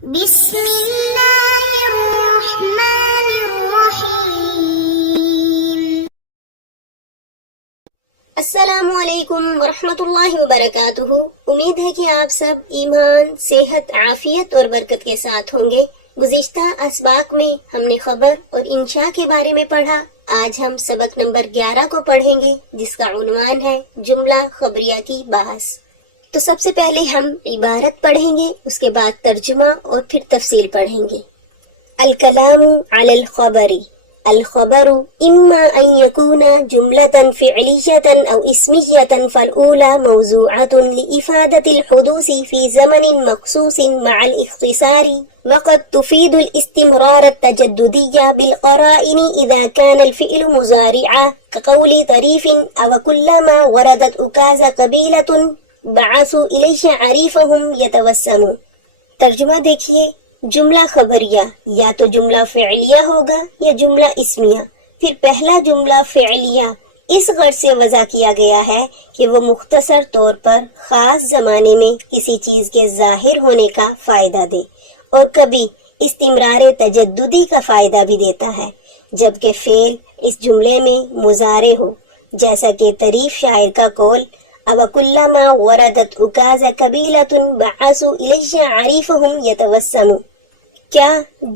بسم اللہ الرحمن الرحیم۔ السلام علیکم ورحمۃ اللہ وبرکاتہ۔ امید ہے کہ آپ سب ایمان، صحت، عافیت اور برکت کے ساتھ ہوں گے۔ گزشتہ اسباق میں ہم نے خبر اور انشاء کے بارے میں پڑھا۔ آج ہم سبق نمبر 11 کو پڑھیں گے، جس کا عنوان ہے جملہ خبریہ کی بحث۔ تو سب سے پہلے ہم عبارت پڑھیں گے، اس کے بعد ترجمہ اور پھر تفصیل پڑھیں گے۔ الکلام علی الخبر۔ الخبر اما ان يكون جملة فعلية او اسمية، فالأولى موضوعة لإفادة الحدوث في زمن مخصوص مع الاختصار، وقد تفيد الاستمرار التجددي بالقرائن إذا كان الفعل مضارعا، كقول طريف أو كلما وردت أكاز قبيلة بعثوا إليه عريفهم يتوسم۔ ترجمہ دیکھیے، جملہ خبریہ یا تو جملہ فعلیہ ہوگا یا جملہ اسمیہ۔ پھر پہلا جملہ فعلیہ اس غرض سے وضع کیا گیا ہے کہ وہ مختصر طور پر خاص زمانے میں کسی چیز کے ظاہر ہونے کا فائدہ دے، اور کبھی استمرار تجددی کا فائدہ بھی دیتا ہے، جبکہ فعل اس جملے میں مضارع ہو، جیسا کہ طریف شاعر کا قول او کلما وردت اکاز قبیلۃ بعثوا الی عریفہم یتوسم۔ کیا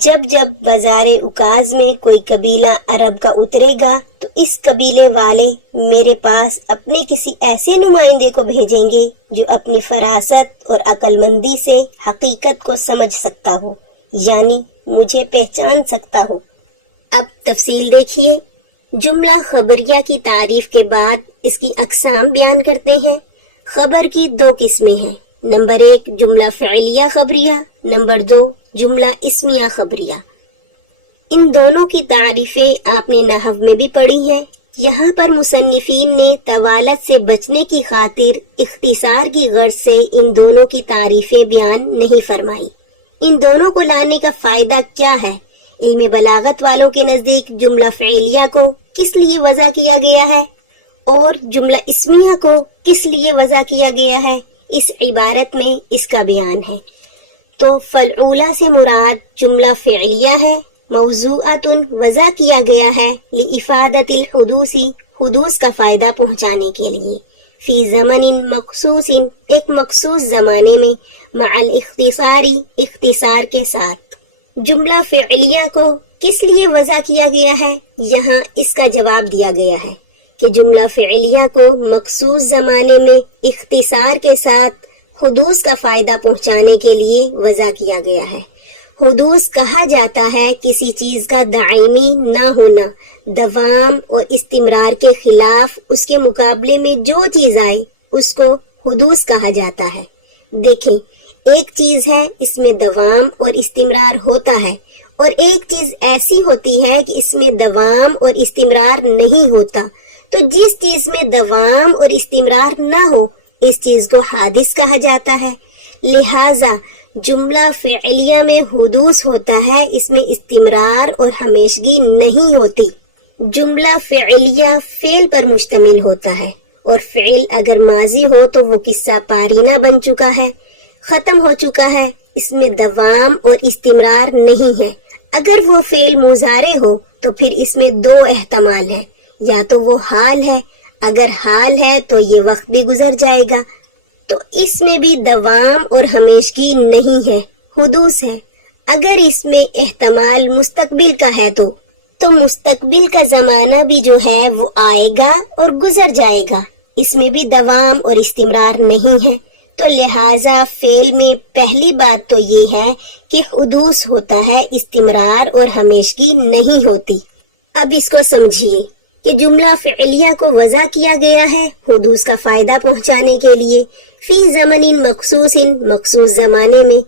جب بازار اکاز میں کوئی قبیلہ عرب کا اترے گا تو اس قبیلے والے میرے پاس اپنے کسی ایسے نمائندے کو بھیجیں گے جو اپنی فراست اور عقل مندی سے حقیقت کو سمجھ سکتا ہو، یعنی مجھے پہچان سکتا ہو۔ اب تفصیل دیکھیے۔ جملہ خبریہ کی تعریف کے بعد اس کی اقسام بیان کرتے ہیں۔ خبر کی 2 قسمیں ہیں، نمبر 1 جملہ فعلیہ خبریہ، نمبر 2 جملہ اسمیہ خبریہ۔ ان دونوں کی تعریفیں آپ نے نحو میں بھی پڑھی ہیں۔ یہاں پر مصنفین نے طوالت سے بچنے کی خاطر اختصار کی غرض سے ان دونوں کی تعریفیں بیان نہیں فرمائی۔ ان دونوں کو لانے کا فائدہ کیا ہے؟ علم بلاغت والوں کے نزدیک جملہ فعلیہ کو کس لیے وضع کیا گیا ہے اور جملہ اسمیہ کو کس لیے وضع کیا گیا ہے، اس عبارت میں اس کا بیان ہے۔ تو فالأولی سے مراد جملہ فعلیہ ہے، موضوعۃ وضع کیا گیا ہے لإفادۃ الحدوث، حدوث کا فائدہ پہنچانے کے لیے، فی زمن مخصوص، ایک مخصوص زمانے میں، مع الاختصار، اختصار کے ساتھ۔ جملہ فعلیہ کو کس لیے وضع کیا گیا ہے؟ یہاں اس کا جواب دیا گیا ہے کہ جملہ فعلیہ کو مخصوص زمانے میں اختصار کے ساتھ حدوث کا فائدہ پہنچانے کے لیے وضع کیا گیا ہے۔ حدوث کہا جاتا ہے کسی چیز کا دائمی نہ ہونا، دوام اور استمرار کے خلاف اس کے مقابلے میں جو چیز آئے اس کو حدوث کہا جاتا ہے۔ دیکھیں، ایک چیز ہے اس میں دوام اور استمرار ہوتا ہے، اور ایک چیز ایسی ہوتی ہے کہ اس میں دوام اور استمرار نہیں ہوتا۔ تو جس چیز میں دوام اور استمرار نہ ہو اس چیز کو حادث کہا جاتا ہے۔ لہٰذا جملہ فعلیہ میں حدوث ہوتا ہے، اس میں استمرار اور ہمیشگی نہیں ہوتی۔ جملہ فعلیہ فعل پر مشتمل ہوتا ہے، اور فعل اگر ماضی ہو تو وہ قصہ پارینہ بن چکا ہے، ختم ہو چکا ہے، اس میں دوام اور استمرار نہیں ہے۔ اگر وہ فعل مضارع ہو تو پھر اس میں 2 احتمال ہیں، یا تو وہ حال ہے، اگر حال ہے تو یہ وقت بھی گزر جائے گا، تو اس میں بھی دوام اور ہمیشگی نہیں ہے، حدوث ہے۔ اگر اس میں احتمال مستقبل کا ہے تو مستقبل کا زمانہ بھی جو ہے وہ آئے گا اور گزر جائے گا، اس میں بھی دوام اور استمرار نہیں ہے۔ تو لہٰذا فعل میں پہلی بات تو یہ ہے کہ حدوث ہوتا ہے، استمرار اور ہمیشگی نہیں ہوتی۔ اب اس کو سمجھیے کہ جملہ فعلیہ کو وضع کیا گیا ہے حدوث کا فائدہ پہنچانے کے لیے، فی زمن مخصوص، مخصوص زمانے میں۔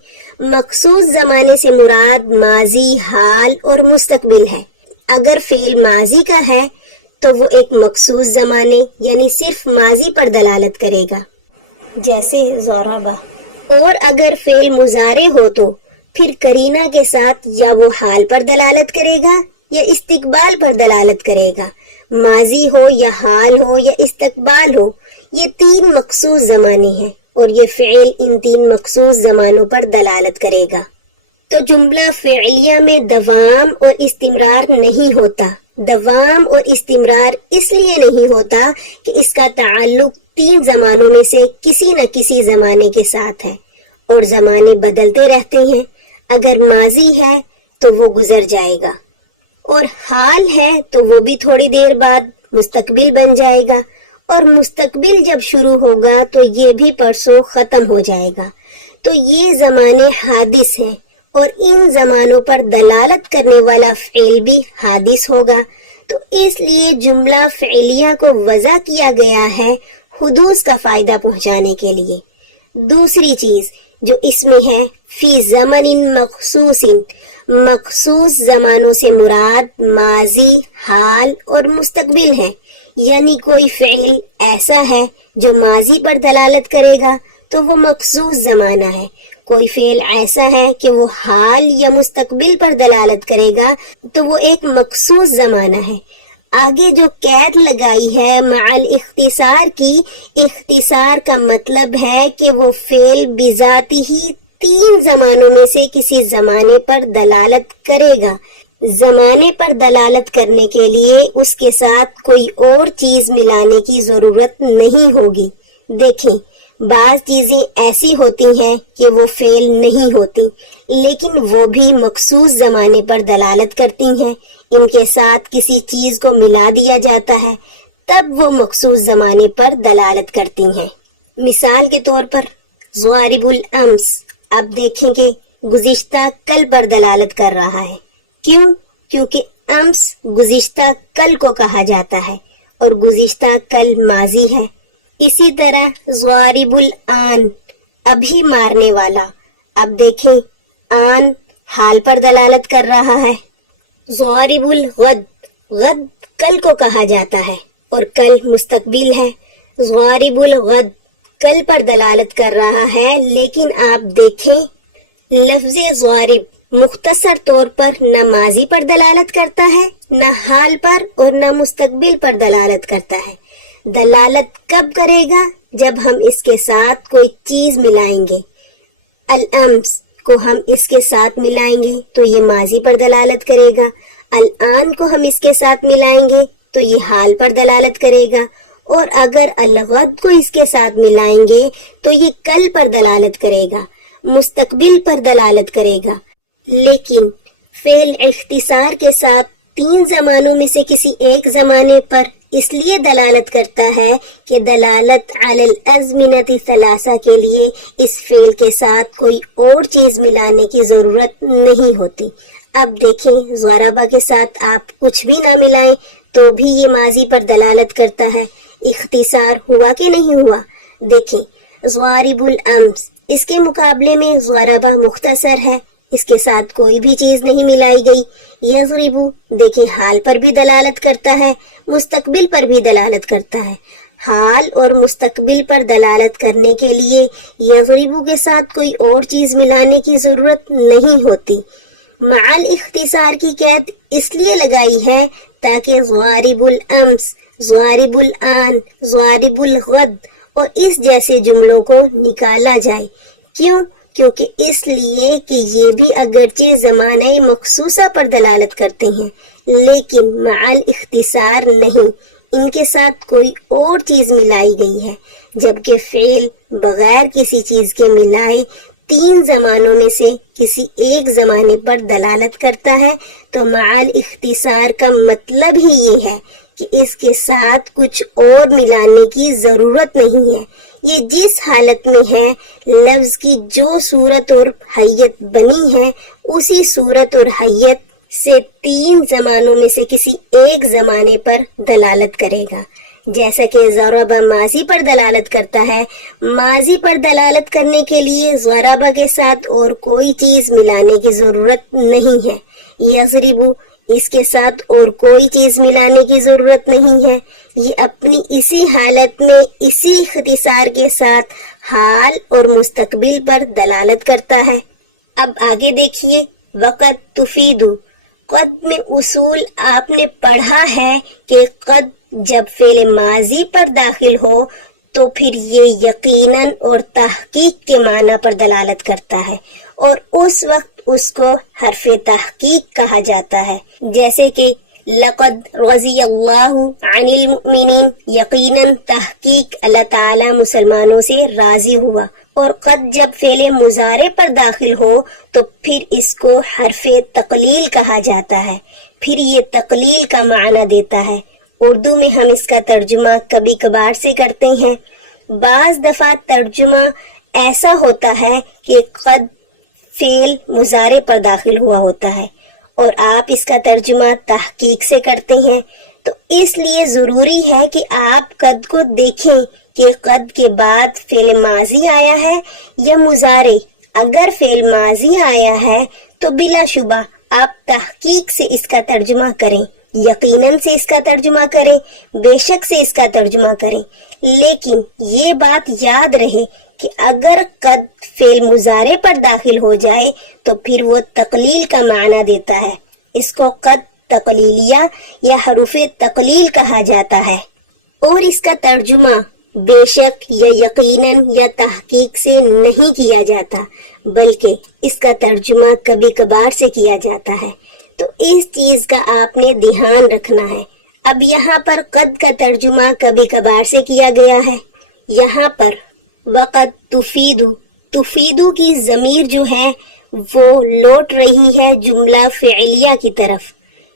مخصوص زمانے سے مراد ماضی، حال اور مستقبل ہے۔ اگر فعل ماضی کا ہے تو وہ ایک مخصوص زمانے یعنی صرف ماضی پر دلالت کرے گا، جیسے ضربہ۔ اور اگر فعل مضارع ہو تو پھر قرینہ کے ساتھ یا وہ حال پر دلالت کرے گا یا استقبال پر دلالت کرے گا۔ ماضی ہو یا حال ہو یا استقبال ہو، یہ 3 مخصوص زمانے ہیں، اور یہ فعل ان 3 مخصوص زمانوں پر دلالت کرے گا۔ تو جملہ فعلیہ میں دوام اور استمرار نہیں ہوتا. دوام اور استمرار اس لیے نہیں ہوتا کہ اس کا تعلق 3 زمانوں میں سے کسی نہ کسی زمانے کے ساتھ ہے اور زمانے بدلتے رہتے ہیں. اگر ماضی ہے تو وہ گزر جائے گا، اور حال ہے تو وہ بھی تھوڑی دیر بعد مستقبل بن جائے گا، اور مستقبل جب شروع ہوگا تو یہ بھی پرسوں ختم ہو جائے گا. تو یہ زمانے حادث ہیں اور ان زمانوں پر دلالت کرنے والا فعل بھی حادث ہوگا. تو اس لیے جملہ فعلیہ کو وضع کیا گیا ہے حدوث کا فائدہ پہنچانے کے لیے. دوسری چیز جو اس میں ہے فی زمن مخصوص، مخصوص زمانوں سے مراد ماضی، حال اور مستقبل ہے. یعنی کوئی فعل ایسا ہے جو ماضی پر دلالت کرے گا تو وہ مخصوص زمانہ ہے. کوئی فعل ایسا ہے کہ وہ حال یا مستقبل پر دلالت کرے گا تو وہ ایک مخصوص زمانہ ہے. آگے جو قید لگائی ہے مع الاختصار کی، اختصار کا مطلب ہے کہ وہ فعل بذاتی ہی 3 زمانوں میں سے کسی زمانے پر دلالت کرے گا. زمانے پر دلالت کرنے کے لیے اس کے ساتھ کوئی اور چیز ملانے کی ضرورت نہیں ہوگی. دیکھیں، بعض چیزیں ایسی ہوتی ہیں کہ وہ فعل نہیں ہوتی لیکن وہ بھی مخصوص زمانے پر دلالت کرتی ہیں. ان کے ساتھ کسی چیز کو ملا دیا جاتا ہے تب وہ مخصوص زمانے پر دلالت کرتی ہیں. مثال کے طور پر ضارب الامس، اب دیکھیں کہ گزشتہ کل پر دلالت کر رہا ہے. کیوں؟ کیونکہ امس گزشتہ کل کو کہا جاتا ہے اور گزشتہ کل ماضی ہے. اسی طرح ضارب الآن، ابھی مارنے والا، اب دیکھیں آن حال پر دلالت کر رہا ہے. ضارب الغد، غد کل کو کہا جاتا ہے اور کل مستقبل ہے. ضارب الغد کل پر دلالت کر رہا ہے لیکن آپ دیکھیں لفظ ضارب مختصر طور پر نہ ماضی پر دلالت کرتا ہے، نہ حال پر اور نہ مستقبل پر دلالت کرتا ہے. دلالت کب کرے گا؟ جب ہم اس کے ساتھ کوئی چیز ملائیں گے. الامس کو ہم اس کے ساتھ ملائیں گے تو یہ ماضی پر دلالت کرے گا. الآن کو ہم اس کے ساتھ ملائیں گے تو یہ حال پر دلالت کرے گا. اور اگر الغد کو اس کے ساتھ ملائیں گے تو یہ کل پر دلالت کرے گا، مستقبل پر دلالت کرے گا. لیکن فعل اختصار کے ساتھ 3 زمانوں میں سے کسی ایک زمانے پر اس لیے دلالت کرتا ہے کہ دلالت علی الازمنۃ ثلاثہ کے لیے اس فعل کے ساتھ کوئی اور چیز ملانے کی ضرورت نہیں ہوتی. اب دیکھیں ضربہ کے ساتھ آپ کچھ بھی نہ ملائیں تو بھی یہ ماضی پر دلالت کرتا ہے. اختصار ہوا کہ نہیں ہوا؟ دیکھیں ضارب الامس، اس کے مقابلے میں ضربہ مختصر ہے، اس کے ساتھ کوئی بھی چیز نہیں ملائی گئی. یضرب دیکھیں حال پر بھی دلالت کرتا ہے، مستقبل پر بھی دلالت کرتا ہے. حال اور مستقبل پر دلالت کرنے کے لیے یضرب کے ساتھ کوئی اور چیز ملانے کی ضرورت نہیں ہوتی. مع الاختصار کی قید اس لیے لگائی ہے تاکہ ضارب الامس، ضارب الآن، ضارب الغد اور اس جیسے جملوں کو نکالا جائے. کیوں؟ کیونکہ اس لیے کہ یہ بھی اگرچہ زمانہ مخصوصہ پر دلالت کرتے ہیں لیکن مع الاختصار نہیں، ان کے ساتھ کوئی اور چیز ملائی گئی ہے. جبکہ فعل بغیر کسی چیز کے ملائے 3 زمانوں میں سے کسی ایک زمانے پر دلالت کرتا ہے تو مع الاختصار کا مطلب ہی یہ ہے کہ اس کے ساتھ کچھ اور ملانے کی ضرورت نہیں ہے. یہ جس حالت میں ہے، لفظ کی جو صورت اور حیت بنی ہے اسی صورت اور حیت سے 3 زمانوں میں سے کسی ایک زمانے پر دلالت کرے گا. جیسا کہ ضرب ماضی پر دلالت کرتا ہے، ماضی پر دلالت کرنے کے لیے ضرب کے ساتھ اور کوئی چیز ملانے کی ضرورت نہیں ہے. یضرب اس کے ساتھ اور کوئی چیز ملانے کی ضرورت نہیں ہے. یہ اپنی اسی حالت میں اسی اختصار کے ساتھ حال اور مستقبل پر دلالت کرتا ہے. اب آگے دیکھیے وقت تفید. قد میں اصول آپ نے پڑھا ہے کہ قد جب فعل ماضی پر داخل ہو تو پھر یہ یقیناً اور تحقیق کے معنی پر دلالت کرتا ہے اور اس وقت اس کو حرف تحقیق کہا جاتا ہے، جیسے کہ لقد رضی اللہ عن المؤمنین، یقیناً تحقیق اللہ تعالی مسلمانوں سے راضی ہوا. اور قد جب فعل مضارع پر داخل ہو تو پھر اس کو حرف تقلیل کہا جاتا ہے، پھر یہ تقلیل کا معنی دیتا ہے. اردو میں ہم اس کا ترجمہ کبھی کبھار سے کرتے ہیں. بعض دفعہ ترجمہ ایسا ہوتا ہے کہ قد فعل مضارع پر داخل ہوا ہوتا ہے اور آپ اس کا ترجمہ تحقیق سے کرتے ہیں، تو اس لیے ضروری ہے کہ آپ قد کو دیکھیں کہ قد کے بعد فعل ماضی آیا ہے یا مضارع. اگر فعل ماضی آیا ہے تو بلا شبہ آپ تحقیق سے اس کا ترجمہ کریں، یقیناً سے اس کا ترجمہ کریں، بے شک سے اس کا ترجمہ کریں. لیکن یہ بات یاد رہے کہ اگر قد فعل مضارع پر داخل ہو جائے تو پھر وہ تقلیل کا معنی دیتا ہے. اس کو قد تقلیلیہ یا حروف تقلیل کہا جاتا ہے. اور اس کا ترجمہ بے شک یا یقیناً یا تحقیق سے نہیں کیا جاتا، بلکہ اس کا ترجمہ کبھی کبھار سے کیا جاتا ہے. تو اس چیز کا آپ نے دھیان رکھنا ہے. اب یہاں پر قد کا ترجمہ کبھی کبھار سے کیا گیا ہے. یہاں پر وقد تفیدو کی ضمیر جو ہے وہ لوٹ رہی ہے جملہ فعلیہ کی طرف،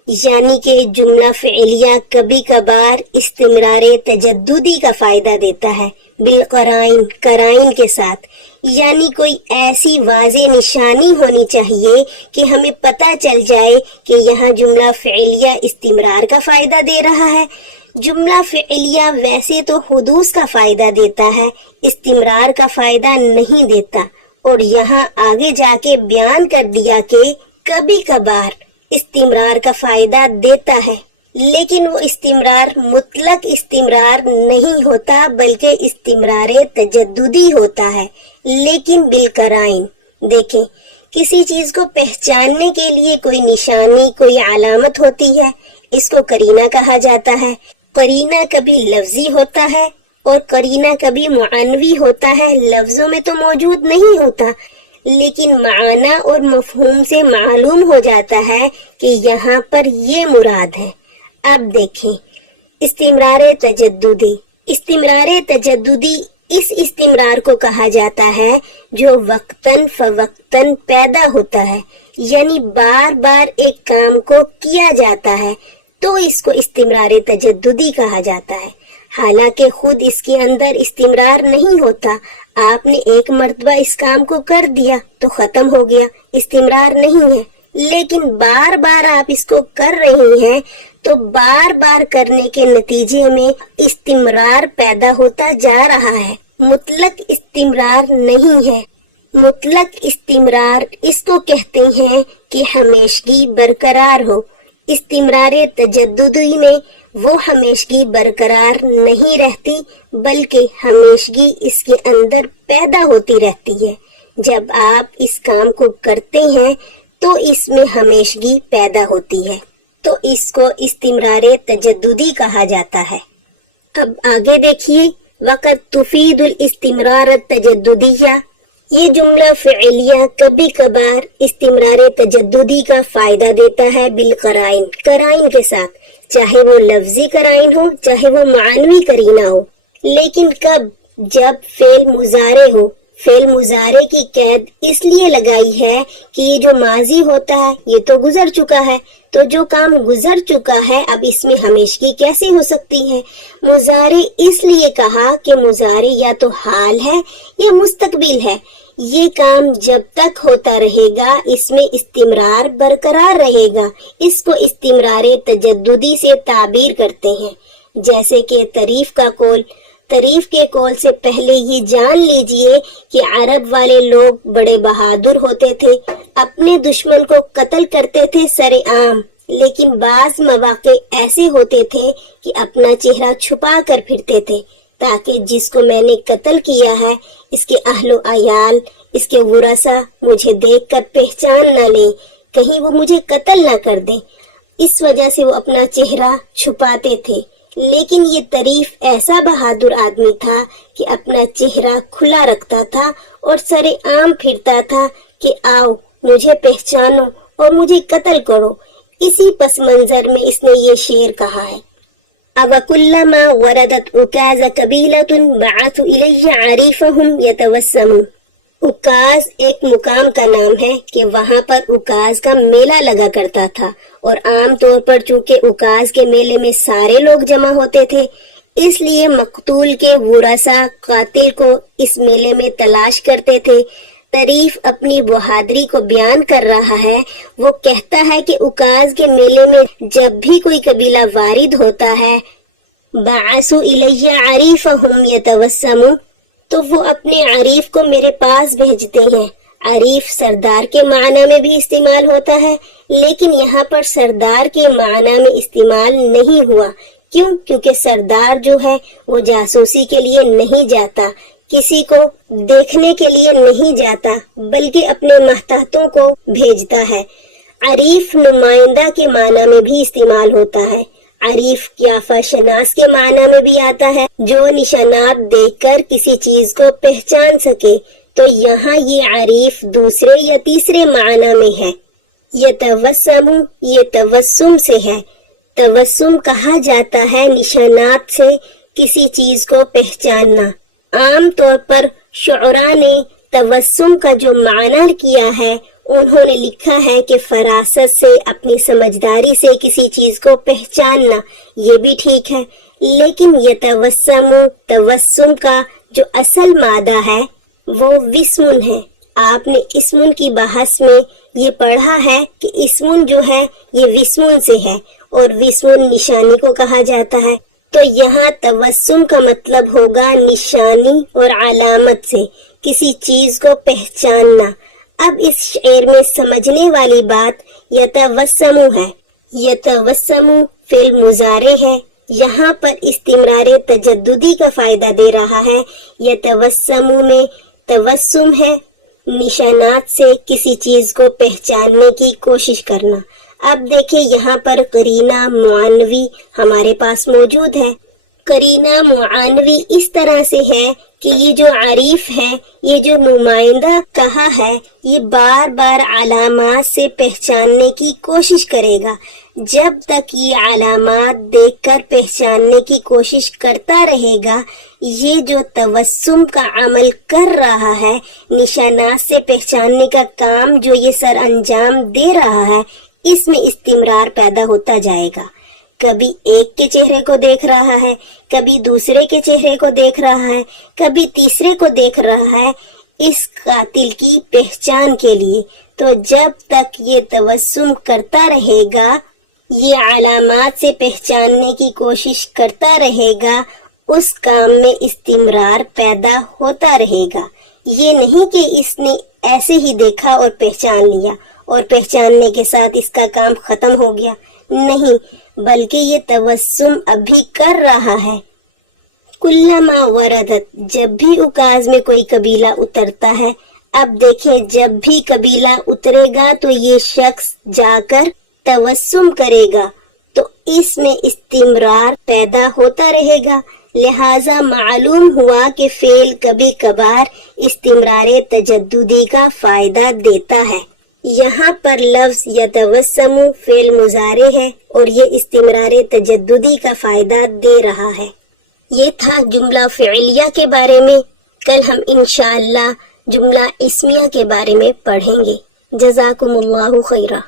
یعنی کہ جملہ فعلیہ کبھی کبھار استمرار تجددی کا فائدہ دیتا ہے بالقرائن، قرائن کے ساتھ. یعنی کوئی ایسی واضح نشانی ہونی چاہیے کہ ہمیں پتہ چل جائے کہ یہاں جملہ فعلیہ استمرار کا فائدہ دے رہا ہے. جملہ فعلیہ ویسے تو حدوث کا فائدہ دیتا ہے، استمرار کا فائدہ نہیں دیتا. اور یہاں آگے جا کے بیان کر دیا کہ کبھی کبھار استمرار کا فائدہ دیتا ہے، لیکن وہ استمرار مطلق استمرار نہیں ہوتا بلکہ استمرار تجددی ہوتا ہے، لیکن بالقرائن. دیکھیں، کسی چیز کو پہچاننے کے لیے کوئی نشانی، کوئی علامت ہوتی ہے، اس کو قرینہ کہا جاتا ہے. قرینہ کبھی لفظی ہوتا ہے اور قرینہ کبھی معنوی ہوتا ہے. لفظوں میں تو موجود نہیں ہوتا لیکن معنی اور مفہوم سے معلوم ہو جاتا ہے کہ یہاں پر یہ مراد ہے. اب دیکھیں، استمرار تجددی. استمرار تجددی اس استمرار کو کہا جاتا ہے جو وقتاً فوقتاً پیدا ہوتا ہے، یعنی بار بار ایک کام کو کیا جاتا ہے تو اس کو استمرار تجددی کہا جاتا ہے. حالانکہ خود اس کے اندر استمرار نہیں ہوتا، آپ نے ایک مرتبہ اس کام کو کر دیا تو ختم ہو گیا، استمرار نہیں ہے. لیکن بار بار آپ اس کو کر رہے ہیں تو بار بار کرنے کے نتیجے میں استمرار پیدا ہوتا جا رہا ہے، مطلق استمرار نہیں ہے. مطلق استمرار اس کو کہتے ہیں کہ ہمیشگی برقرار ہو. استمرار تجددی میں وہ ہمیشگی برقرار نہیں رہتی بلکہ ہمیشگی اس کے اندر پیدا ہوتی رہتی ہے. جب آپ اس کام کو کرتے ہیں تو اس میں ہمیشگی پیدا ہوتی ہے، تو اس کو استمرار تجددی کہا جاتا ہے. اب آگے دیکھیے، وقت تفید الاستمرار التجددیہ. یہ جملہ فعلیہ کبھی کبھار استمرار تجددی کا فائدہ دیتا ہے بالقرائن، قرائن کے ساتھ، چاہے وہ لفظی قرائن ہو چاہے وہ معنوی قرینہ ہو. لیکن کب؟ جب فعل مضارع ہو. فعل مضارع کی قید اس لیے لگائی ہے کہ یہ جو ماضی ہوتا ہے یہ تو گزر چکا ہے، تو جو کام گزر چکا ہے اب اس میں ہمیشگی کیسے ہو سکتی ہے. مضارع اس لیے کہا کہ مضارع یا تو حال ہے یا مستقبل ہے. یہ کام جب تک ہوتا رہے گا اس میں استمرار برقرار رہے گا. اس کو استمرار تجددی سے تعبیر کرتے ہیں. جیسے کہ تعریف کا قول. تعریف کے قول سے پہلے یہ جان لیجئے کہ عرب والے لوگ بڑے بہادر ہوتے تھے، اپنے دشمن کو قتل کرتے تھے سر عام، لیکن بعض مواقع ایسے ہوتے تھے کہ اپنا چہرہ چھپا کر پھرتے تھے تاکہ جس کو میں نے قتل کیا ہے اس کے اہل و عیال، اس کے ورثہ مجھے دیکھ کر پہچان نہ لیں، کہیں وہ مجھے قتل نہ کر دیں. اس وجہ سے وہ اپنا چہرہ چھپاتے تھے. لیکن یہ تعریف ایسا بہادر آدمی تھا کہ اپنا چہرہ کھلا رکھتا تھا اور سر عام پھرتا تھا کہ آؤ مجھے پہچانو اور مجھے قتل کرو۔ اسی پس منظر میں اس نے یہ شعر کہا ہے، أَوَكُلَّمَا وَرَدَتْ عُكَازَ قَبِيلَةٌ بَعَثُوا إِلَيَّ عَرِيفَهُمْ يَتَوَسَّمُ۔ عکاز ایک مقام کا نام ہے کہ وہاں پر عکاز کا میلہ لگا کرتا تھا، اور عام طور پر چونکہ عکاز کے میلے میں سارے لوگ جمع ہوتے تھے، اس لیے مقتول کے ورثاء قاتل کو اس میلے میں تلاش کرتے تھے۔ طریف اپنی بہادری کو بیان کر رہا ہے، وہ کہتا ہے کہ عکاز کے میلے میں جب بھی کوئی قبیلہ وارد ہوتا ہے، بعثوا الیہ عریفہم یتوسم، تو وہ اپنے عریف کو میرے پاس بھیجتے ہیں۔ عریف سردار کے معنی میں بھی استعمال ہوتا ہے، لیکن یہاں پر سردار کے معنی میں استعمال نہیں ہوا۔ کیوں؟ کیونکہ سردار جو ہے وہ جاسوسی کے لیے نہیں جاتا، کسی کو دیکھنے کے لیے نہیں جاتا، بلکہ اپنے محتاطوں کو بھیجتا ہے۔ عریف نمائندہ کے معنی میں بھی استعمال ہوتا ہے۔ عریف قیافہ شناس کے معنی میں بھی آتا ہے، جو نشانات دیکھ کر کسی چیز کو پہچان سکے، تو یہاں یہ عریف دوسرے یا تیسرے معنی میں ہے۔ یتوسم، یہ توسم سے ہے۔ توسم کہا جاتا ہے نشانات سے کسی چیز کو پہچاننا۔ عام طور پر شعراء نے توسم کا جو معنی کیا ہے، انہوں نے لکھا ہے کہ فراست سے، اپنی سمجھداری سے کسی چیز کو پہچاننا، یہ بھی ٹھیک ہے، لیکن یتوسم، توسم کا جو اصل مادہ ہے وہ وسمن ہے۔ آپ نے اسمن کی بحث میں یہ پڑھا ہے کہ اسمن جو ہے یہ وسمن سے ہے، اور وسمن نشانی کو کہا جاتا ہے، تو یہاں توسم کا مطلب ہوگا نشانی اور علامت سے کسی چیز کو پہچاننا۔ اب اس شعر میں سمجھنے والی بات یتوسم ہے۔ یتوسم فعل مضارع ہے، یہاں پر استمرار تجددی کا فائدہ دے رہا ہے۔ یتوسم میں توسم ہے، نشانات سے کسی چیز کو پہچاننے کی کوشش کرنا۔ اب دیکھیں یہاں پر قرینہ معنوی ہمارے پاس موجود ہے۔ قرینہ معنوی اس طرح سے ہے کہ یہ جو عریف ہے، یہ جو نمائندہ کہا ہے، یہ بار بار علامات سے پہچاننے کی کوشش کرے گا۔ جب تک یہ علامات دیکھ کر پہچاننے کی کوشش کرتا رہے گا، یہ جو توسم کا عمل کر رہا ہے، نشانات سے پہچاننے کا کام جو یہ سر انجام دے رہا ہے، اس میں استمرار پیدا ہوتا جائے گا۔ کبھی ایک کے چہرے کو دیکھ رہا ہے، کبھی دوسرے کے چہرے کو دیکھ رہا ہے، کبھی تیسرے کو دیکھ رہا ہے، اس قاتل کی پہچان کے لیے۔ تو جب تک یہ توسم کرتا رہے گا، یہ علامات سے پہچاننے کی کوشش کرتا رہے گا، اس کام میں استمرار پیدا ہوتا رہے گا۔ یہ نہیں کہ اس نے ایسے ہی دیکھا اور پہچان لیا، اور پہچاننے کے ساتھ اس کا کام ختم ہو گیا، نہیں، بلکہ یہ توسم ابھی کر رہا ہے۔ کلما وردت، جب بھی عکاز میں کوئی قبیلہ اترتا ہے، اب دیکھیں جب بھی قبیلہ اترے گا تو یہ شخص جا کر توسم کرے گا، تو اس میں استمرار پیدا ہوتا رہے گا۔ لہٰذا معلوم ہوا کہ فعل کبھی کبھار استمرار تجددی کا فائدہ دیتا ہے۔ یہاں پر لفظ یتوسم فعل مضارع ہے، اور یہ استمرار تجددی کا فائدہ دے رہا ہے۔ یہ تھا جملہ فعلیہ کے بارے میں۔ کل ہم انشاءاللہ جملہ اسمیہ کے بارے میں پڑھیں گے۔ جزاکم اللہ خیرہ۔